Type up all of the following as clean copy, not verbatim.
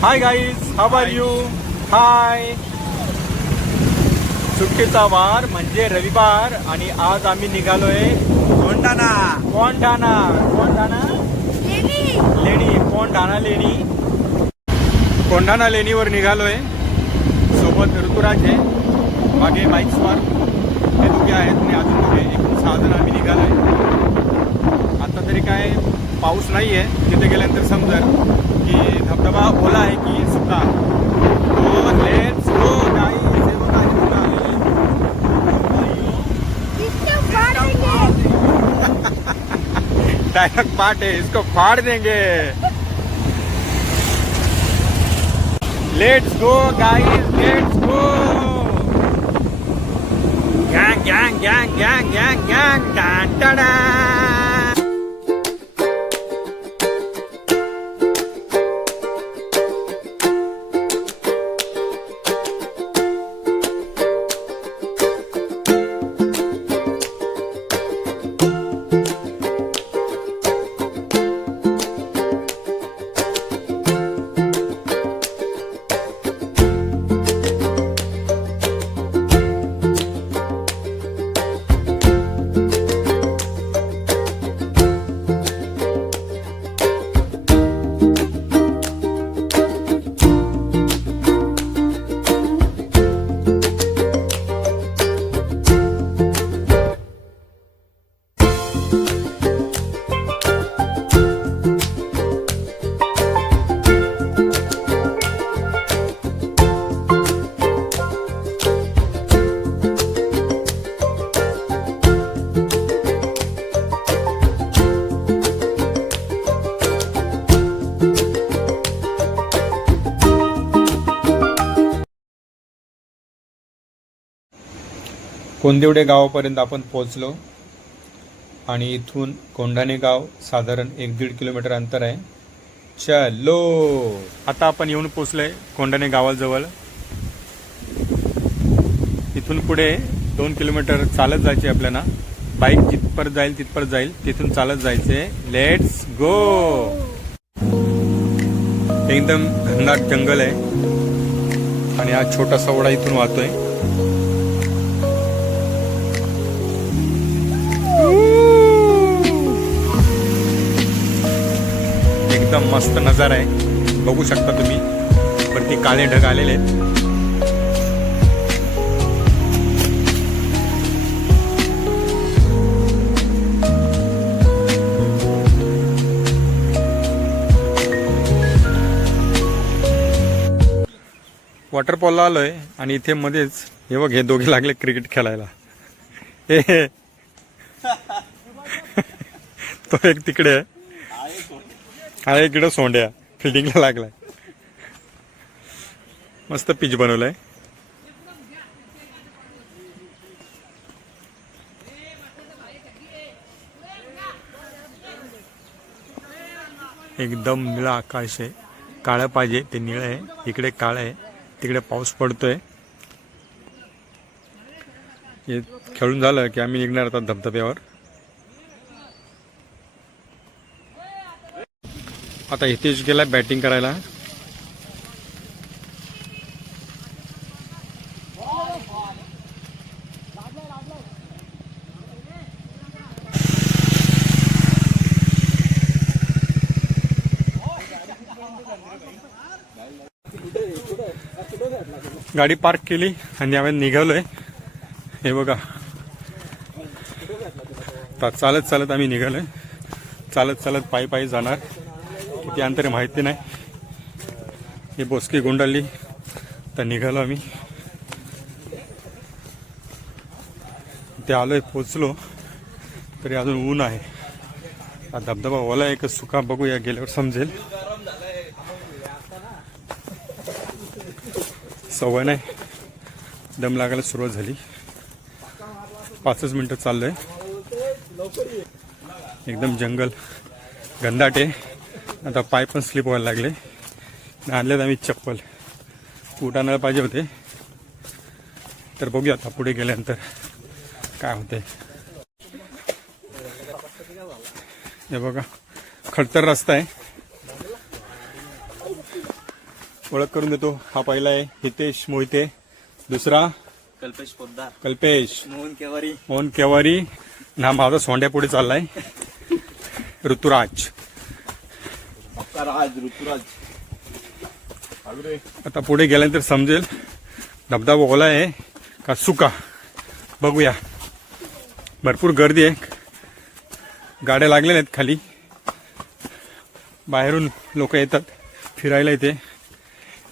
High guys, how are you? Hi. सुट्टीचा वार म्हणजे रविवार आणि आज आम्ही निघालोय कोंढाणा. कोंढाणा लेणीवर निघालोय. सोबत ऋतुराज आहे, मागे बाईक स्वार हे दोघे आहेत आणि अजून दोघे, एकूण 6 जण आम्ही निघालोय. आता तरी काय पाऊस नाही आहे, तिथे गेल्यानंतर समजेल की धबधबा ओला आहे की सुका. Let's go guys. Direct part है, इसको फाड़ देंगे. Let's go guys, let's go. Gang gang gang gang gang gang tata. कोंदिवडे गावापर्यंत आपण पोहोचलो आणि इथून कोंढाणे गाव साधारण 1-1.5 किलोमीटर अंतर आहे. चलो, आता आपण येऊन पोहोचलोय कोंढाणे गावाजवळ. इथून पुढे 2 किलोमीटर चालत जायचे आपल्याला. बाईक जिथपर्यंत जाईल तिथून चालत जायचे. Let's go. एकदम घनदाट जंगल आहे आणि हा छोटासा ओढा इथून वाहतोय. एकदम मस्त नजारा आहे, बघू शकता तुम्ही. वरती काळे ढग आलेले आहेत. वॉटरफॉलला आलोय आणि इथे मध्येच हे बघ, हे दोघे लागले क्रिकेट खेळायला. हे तो एक तिकडे आहे, हा इकडं सोंड्या फिल्डिंगला लागलाय. मस्त पिच बनवलाय. एकदम निळा आकाश आहे. काळं पाहिजे ते निळं आहे. इकडे काळं आहे, तिकडे पाऊस पडतोय. हे खेळून झालं की आम्ही निघणार आता धबधब्यावर. आता हितेश गेला बॅटिंग करायला. गाडी पार्क केली आणि आम्ही निघालोय. हे बघा, चालत चालत आम्ही निघालोय. चालत चालत पायी जाणार. किती अंतर माहिती नाही. हे बोसकी गुंडाळली तर निघालो आम्ही. ते आलोय, पोचलो तरी अजून ऊन आहे. हा धबधबा ओला आहे का सुका बघूया, गेल्यावर समजेल. सवय नाही, दम लागायला सुरुवात झाली. 5 मिनिटं चाललोय. एकदम जंगल घनदाट आहे. आता पाय पण स्लिप व्हायला लागले. आणलेत आम्ही चप्पल. बूट आणायला पाहिजे होते. तर बघूया आता पुढे गेल्यानंतर काय होते. हे बघा खडतर रस्ता आहे. ओळख करून देतो. हा पहिला आहे हितेश मोहिते, दुसरा कल्पेश पोद्दार, कल्पेश मोहन केवारी, ना माझा सोंड्या पुढे चाललाय ऋतुराज. आता पुढे गेल्यानंतर समजेल धबधबा ओला आहे का सुका. बघूया. भरपूर गर्दी आहे, गाड्या लागलेल्या आहेत खाली, बाहेरून लोक येतात फिरायला. इथे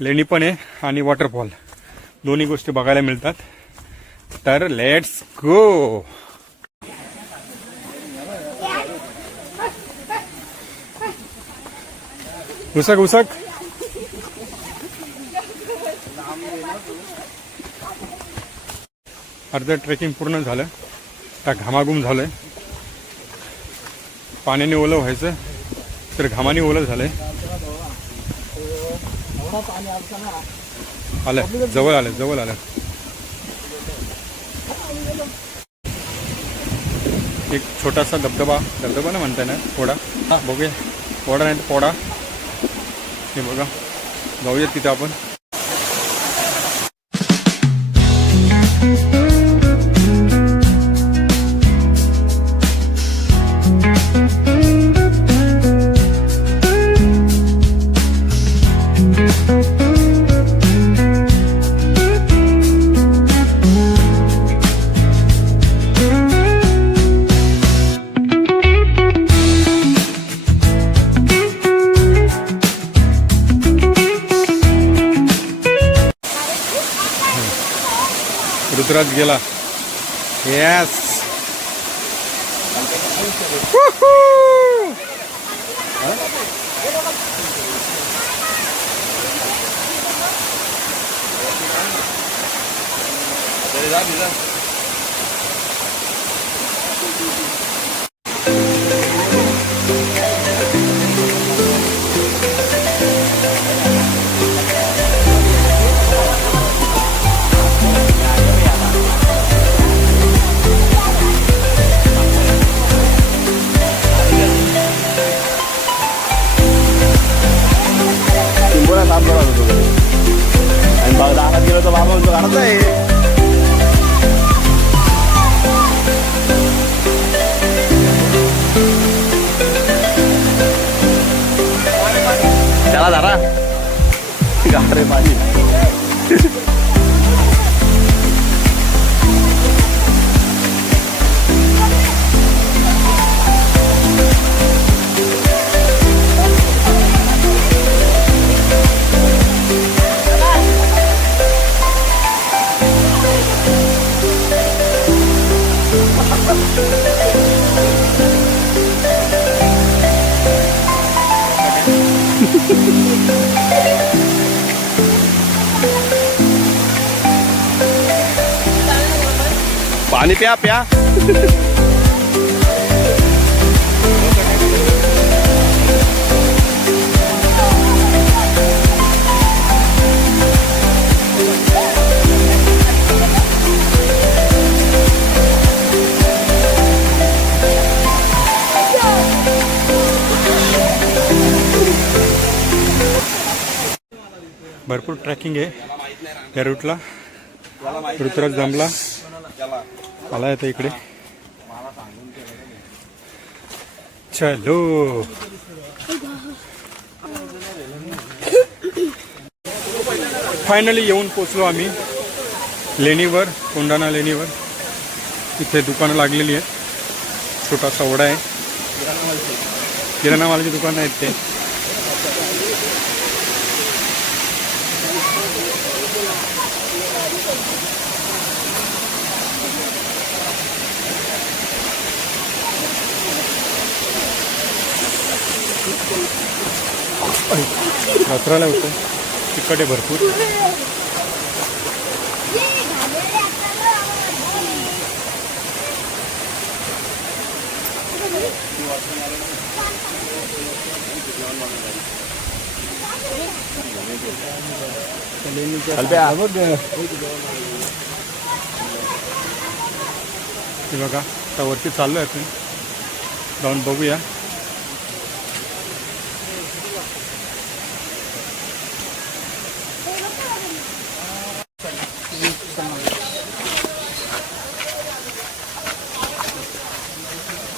लेणी पण आहे आणि वॉटरफॉल दोन्ही गोष्टी बघायला मिळतात. तर लेट्स गो. घुसक घुसक. अर्ध ट्रेकिंग पूर्ण झालं. आता घामाघूम झालंय. पाण्याने ओलं व्हायचं तर घामाने ओलं झालंय. आलं जवळ आलं. एक छोटासा धबधबा ना म्हणताय ना, पोडा. बघूया पोडा नाही तर पोडा. हे बघा, जाऊयात तिथं आपण. ऋतुराज गेला. यस. त्याला धरा गाडे माझी. पाणी प्या प्या. भरपूर ट्रॅकिंग आहे या रूटला. ऋतुराज जमला आला येतं इकडे. चलो. फायनली येऊन पोचलो आम्ही लेणीवर, कोंडाणा लेणीवर. इथे दुकानं लागलेली आहेत. छोटासा ओढा आहे, किराणा मालाची दुकानं आहेत ते. रसराला होतं, तिखट आहे भरपूर. बघा आता वरती चाललोय आपण. जाऊन बघूया.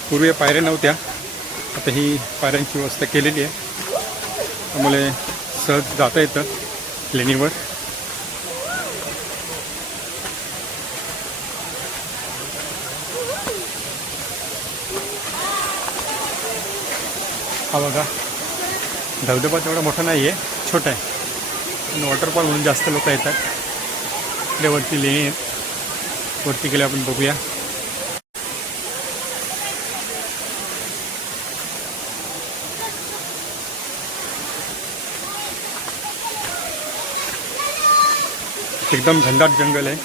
पूर्वी पायऱ्या नव्हत्या, आता ही पायऱ्यांची व्यवस्था केलेली आहे, त्यामुळे सहज जाता येतं लेणीवर. हा बघा, धबधबा तेवढा मोठा नाही आहे, छोटा आहे, पण वॉटरफॉल म्हणून जास्त लोक येतात. आपल्या वरती लेणी आहेत, वरती गेले आपण बघूया. एकदम घनदाट जंगल आहे.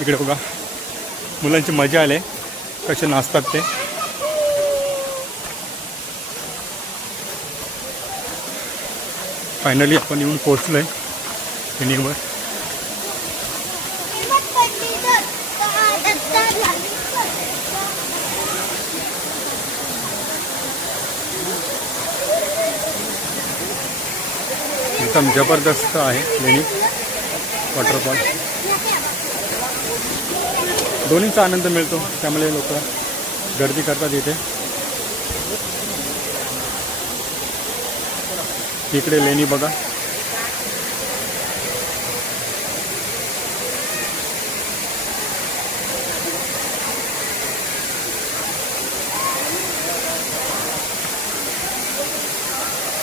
इकडे बघा, मुलांची मजा आली, कसे नाचतात ते. फायनली आपण येऊन पोहोचलोय लेणीवर. एकदम जबरदस्त आहे लेणी, वॉटरफॉल. दोन्हीचा आनंद मिळतो, त्यामुळे लोक गर्दी करतात इथे. इकडे लेणी बघा,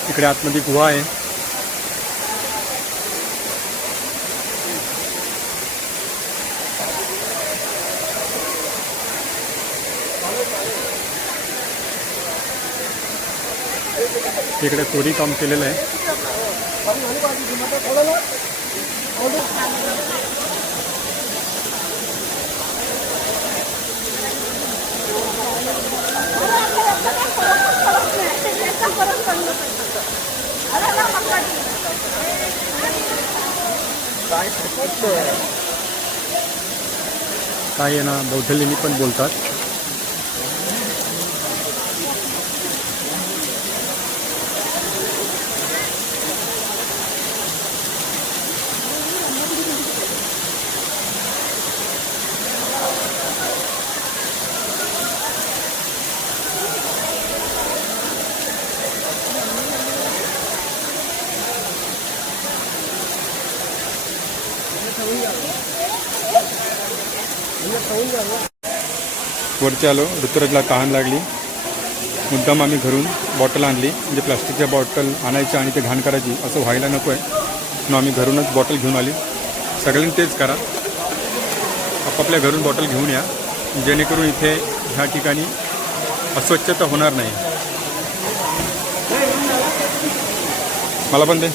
इकडे आतमध्ये गुहा आहे. इकडे कोरी काम केलेलं आहे. काय आहे ना, बौद्ध लेणी पण बोलतात. वरती आलो, ऋतुराजला तहान लागली. मुद्दाम आम्ही घरून बॉटल आणली, म्हणजे प्लास्टिकच्या बॉटल आणायच्या आणि ते घाण करायची असं व्हायला नको आहे, म्हणून आम्ही घरूनच बॉटल घेऊन आली. सगळ्यांनी तेच करा, आपापल्या घरून बॉटल घेऊन या, जेणेकरून इथे ह्या ठिकाणी अस्वच्छता होणार नाही. मला पण दे.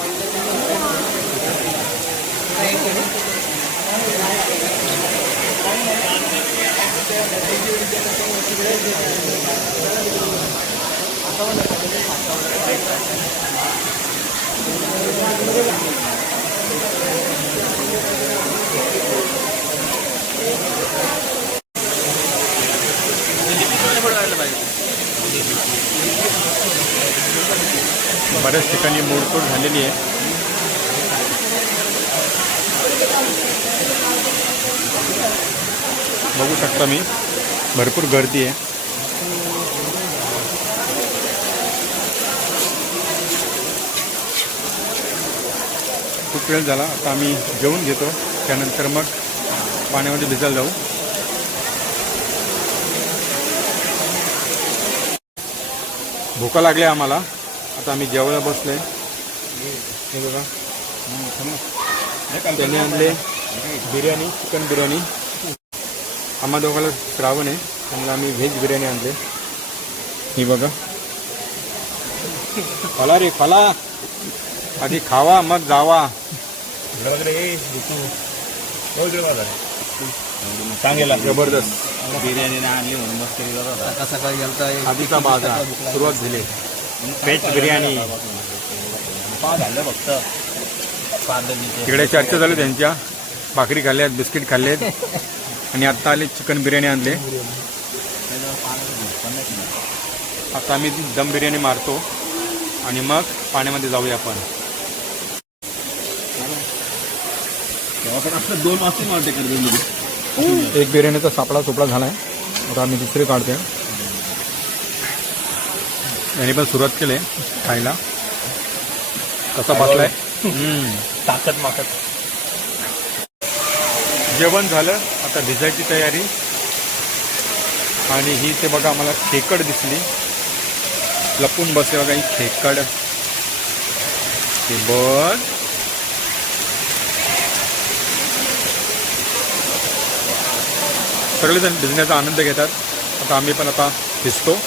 बऱ्याच ठिकाणी मोडतोड झालेली आहे. बघू शकता मी, भरपूर गर्दी आहे. खूप वेळ झाला, आता आम्ही जेवून घेतो, त्यानंतर मग पाण्यामध्ये भिजायला जाऊ. भूका लागली आम्हाला, आता आम्ही जेवायला बसलोय. हे बघा, त्यांनी आणले बिर्याणी, चिकन बिर्याणी. आम्हा दोघाला श्रावण आहे, त्यामुळे आम्ही व्हेज बिर्याणी आणले. ही बघा, फला रे फला, आधी खावा मग जावा. चांगला जबरदस्त बिर्याणी आणली म्हणून मस्त सकाळी गेलता. आधीचा बाजार सुरुवात झाली. व्हेज बिर्याणी झालं फक्त. इकडे चर्चा झाली त्यांच्या, भाकरी खाल्ल्यात, बिस्किट खाल्लेत. आणि आत्ता आले चिकन बिर्याणी आणले. आता आम्ही दम बिर्याणी मारतो आणि मग पाण्यामध्ये जाऊया आपण. दोन वाजता मारते करते. एक बिर्याणीचा सापडा सोपडा झालाय. आता आम्ही दुसरी काढतोय. यांनी पण सुरुवात केली खायला. कसा बसलाय ताकद माकत. जेवण झालं. आता भिजायची तयारी. आणि ही ते बघा आम्हाला खेकड दिसली. लपून बसले बघा ही खेकड. ते बघ सगळेजण भिजण्याचा आनंद घेतात. आता आम्ही पण आता भिजतो.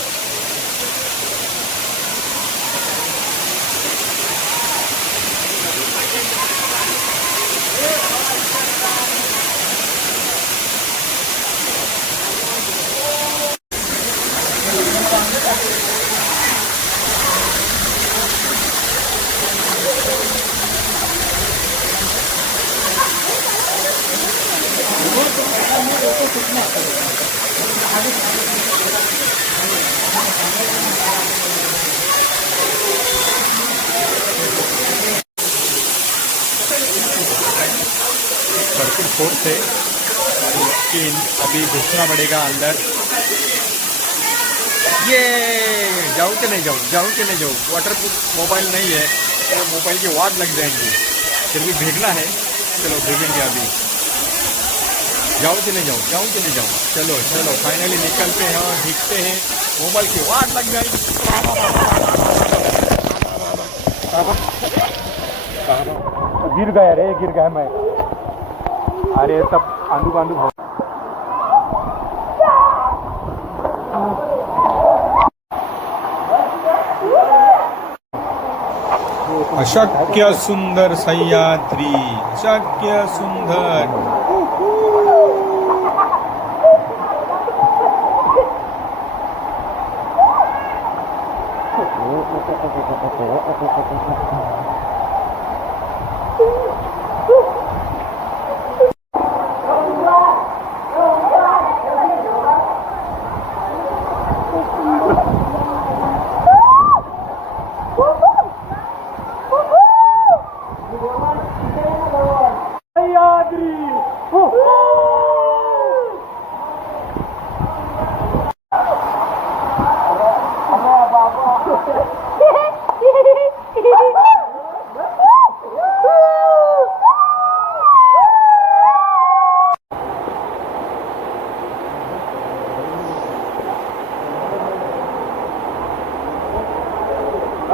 भरपूर फोर्स है लेकिन अभी घुसना पड़ेगा अंदर. ये जाऊँ कि नहीं जाऊँ. वाटरप्रूफ मोबाइल नहीं है तो मोबाइल की वाट लग जाएंगी. फिर भी भीगना है. चलो भीगेंगे अभी. जाऊँ कि नहीं जाऊँ. चलो फाइनली निकलते हैं और भीगते हैं. मोबाइल की वाट लग जाएगी. गिर गया मैं. अरे सब आंदू हो. अशक्य सुंदर सह्याद्री. अशक्य सुंदर.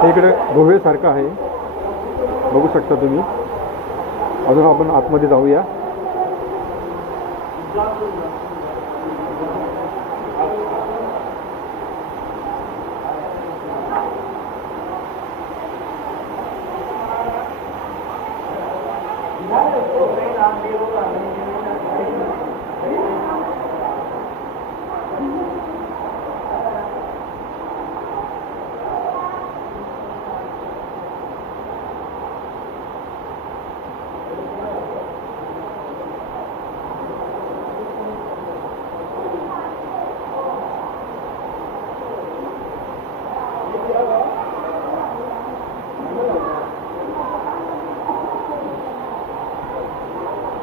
इकडे गुहेसारखं आहे. बघू शकता तुम्ही. अजून आपण आतमध्ये जाऊया.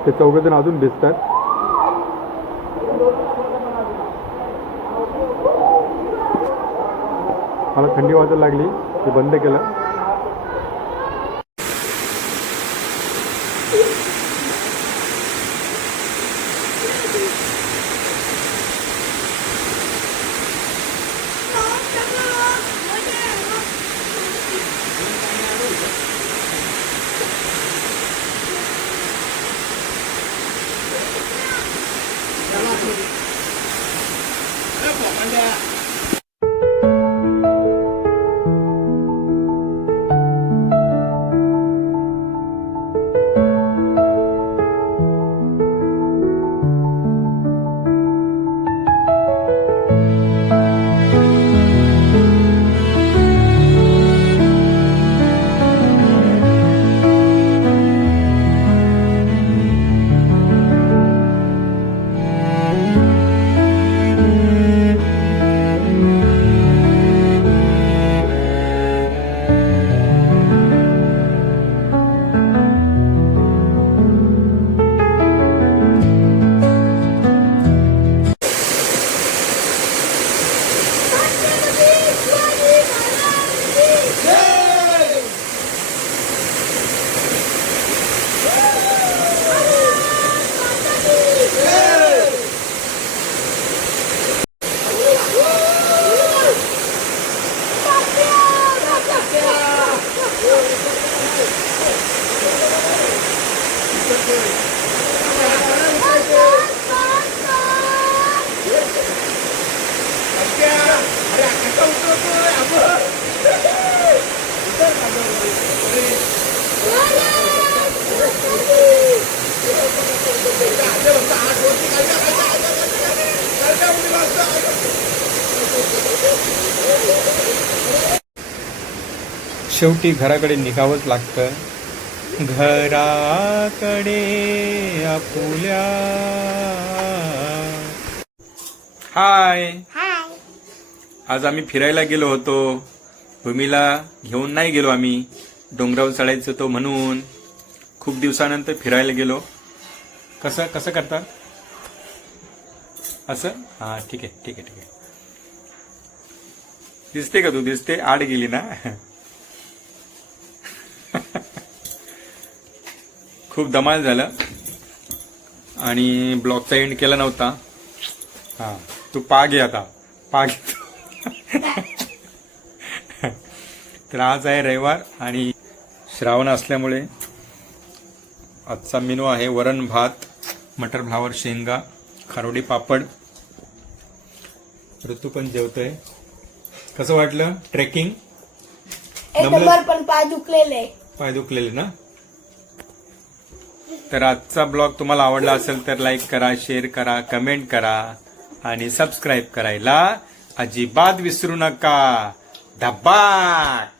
ते चौघजण अजून भिजतात. मला थंडी वाजायला लागली. ते बंद केलं. शेवटी घराकडे निघावंच लागतं. घराकडे आपुल्या. हाय, आज आम्ही फिरायला गेलो होतो. भूमीला घेऊन नाही गेलो आम्ही, डोंगरावर चढायचं तो म्हणून. खूप दिवसानंतर फिरायला गेलो. कसं कसं करतात असं? हा, ठीक आहे ठीक आहे ठीक आहे. दिसते का तू? दिसते, आड गेली ना. खूप धमाल झालं आणि ब्लॉगचा एंड केला नव्हता. हा, तू पा घे आता, पा घे. तर आज आहे रविवार आणि श्रावण असल्यामुळे आजचा मेनू आहे वरण भात, मटर फ्लावर शेंगा, खारोडी पापड. ऋतू पण जेवतोय. कसं वाटलं ट्रेकिंग? पण पाय दुखलेले. पाय दुखलेले ना? तर आजचा ब्लॉग तुम्हाला आवडला असेल तर लाईक करा, शेअर करा, कमेंट करा आणि सबस्क्राईब करायला अजिबात विसरू नका. धब्बाक.